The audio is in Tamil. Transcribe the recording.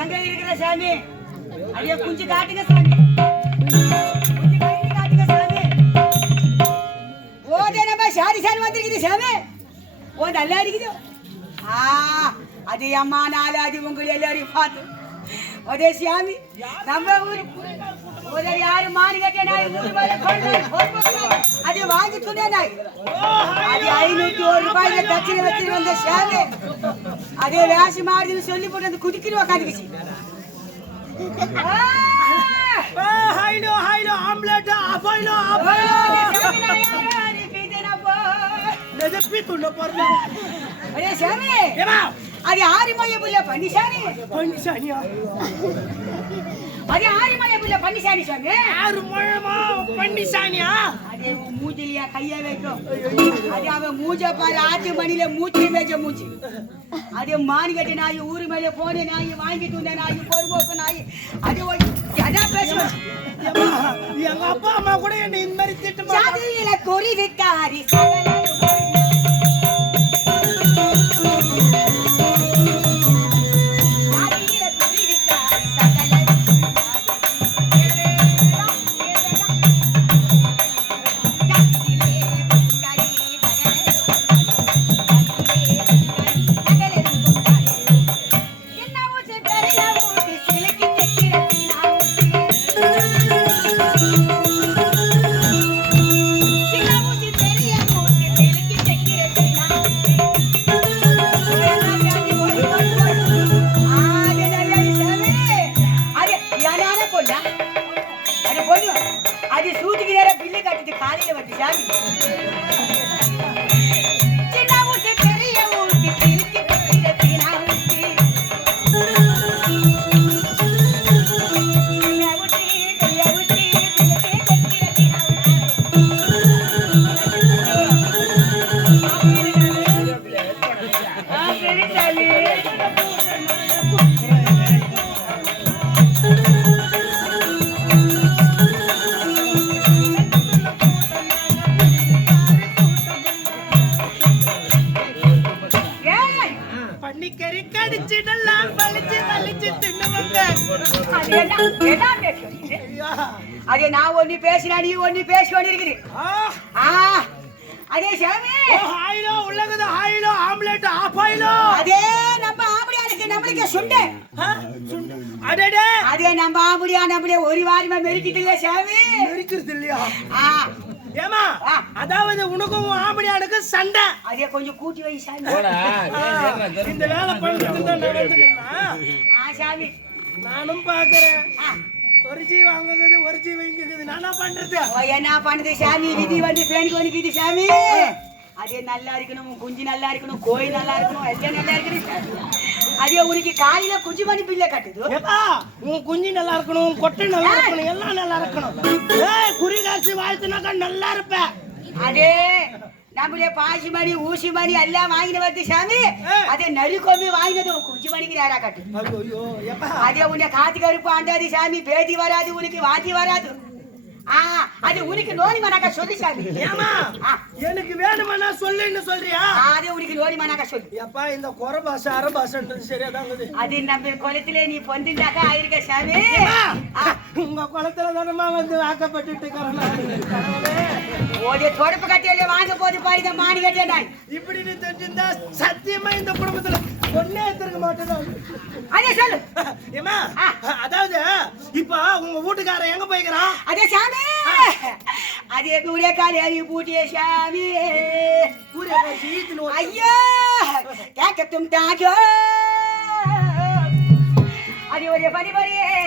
எங்க இருக்கிற சாமி அடியே குஞ்சு காட்டுங்க சாமி குஞ்சு காட்டுங்க சாமி ஓதே நம்ம சாரி சாரி வந்திருக்குது சாமி ஓ நல்லா இருக்குது அது அம்மா நாள் அது உங்களை எல்லாரையும் பார்த்து அதே சாமி நம்ம ஊரு ஒரு யாரு மாறி கட்டிய நாய் அது வாங்கி துணை நாய் அது 501 ரூபாயில தட்சிணை வச்சு வந்த சாமி அதே வேஷம் மாறுதுன்னு சொல்லி போட்டு அந்த குடிக்கிட்டு உக்காந்துக்குச்சு ஆம்லெட் ஆஃபாயிலோ அரே சாமி அது ஆரிமய புள்ள பன்னிசானி பன்னிசானியா அது ஆரிமய புள்ள பன்னிசானி சாமி ஆரிமயமா பன்னிசானியா அது மூஞ்சிலியா கைய வைக்கும் அது அவ மூஞ்ச பாரு ஆட்டு மணில மூச்சி மேஜ மூச்சி அது மானிகட்டி நாய் ஊரு மேல போனே நாய் வாங்கி துண்ட நாய் பொறுப்போக்கு நாய் அது எதா பேசுவேன் எங்க அப்பா அம்மா கூட என்ன இந்த மாதிரி திட்டுமா சாதியில கொரி விட்டாரி அது சூட்டுக்கு நேர பில்லு கட்டிட்டு காலையில வட்டி சாமி சின்ன ஊசி பெரிய ஊசி பிரிச்சு கட்டிட தீனா ஊசி சின்ன ஊசி பெரிய ஊசி பிரிச்சு கட்டிட தீனா அதே நான் ஒண்ணு பேசினா நீ ஒண்ணு பேசி கொண்டு இருக்குது அதே சாமி ஆயிலோ உள்ளது ஆயிலோ ஆம்லெட் ஆஃபாயிலோ அதே நம்ம ஆம்படியானுக்கு நம்மளுக்கு சுண்டே அடடே அதே நம்ம ஆம்படியா நம்மளே ஒரு வாரமா மெரிக்கிட்டு இல்ல சாமி மெரிக்கிறது இல்லையா ஏமா அதாவது உனக்கும் ஆம்படியானுக்கு சண்டை அதே கொஞ்சம் கூட்டி வை சாமி இந்த வேலை பண்ணிட்டு தான் நடந்துக்கிறேன் சாமி நானும் பாக்குறேன் ஒரு ஜீ வாங்குறது ஒரு ஜீ வைங்குது நானா பண்றது என்ன பண்ணுது சாமி விதி வந்து பேணிக்கு வந்து சாமி அதே நல்லா இருக்கணும் குஞ்சு நல்லா இருக்கணும் கோழி நல்லா இருக்கணும் எல்லாம் நல்லா இருக்கணும் அதே உனக்கு காலையில குஞ்சு மணி பிள்ளை கட்டுது உன் குஞ்சு நல்லா இருக்கணும் கொட்டை நல்லா இருக்கணும் எல்லாம் நல்லா இருக்கணும் குறி காசு வாழ்த்துனாக்கா நல்லா இருப்பேன் அதே நம்மளே பாசி மணி ஊசி மணி எல்லாம் வாங்கின வந்து சாமி அதே நரி கொம்பி வாங்கினது குஞ்சு மணிக்கு நேரா கட்டு அதே உன்னை காத்து கருப்பு ஆண்டாது சாமி பேதி வராது உனக்கு வாந்தி வராது அது உனக்கு நோனி மனாக்கா சொல்லு சாமி எனக்கு வேணுமானா சொல்லுன்னு சொல்றியா அதே உனக்கு நோனி மனாக்கா சொல்லு எப்பா இந்த குறை பாசை அரை பாசன்றது சரியாதாங்குது அது நம்ம குளத்துல நீ பொந்திண்டாக்கா ஆயிருக்க சாமி உங்க குளத்துல தானமா வந்து வாக்கப்பட்டு ஓடிய தொடப்பு கட்டியில வாங்க போது பாரு இந்த மானி கட்டியா இப்படி நீ தெரிஞ்சிருந்தா சத்தியமா இந்த குடும்பத்துல ஒன்னே எடுத்துருக்க மாட்டேன் அதே சொல்லு ஏமா அதாவது இப்ப உங்க வீட்டுக்காரன் எங்க போய்க்கிறான் அதே சாமி அதே கூடிய காலையாரி பூட்டிய சாமி ஐயோ கேட்கட்டும் தாஜோ அது ஒரு பரிபரியே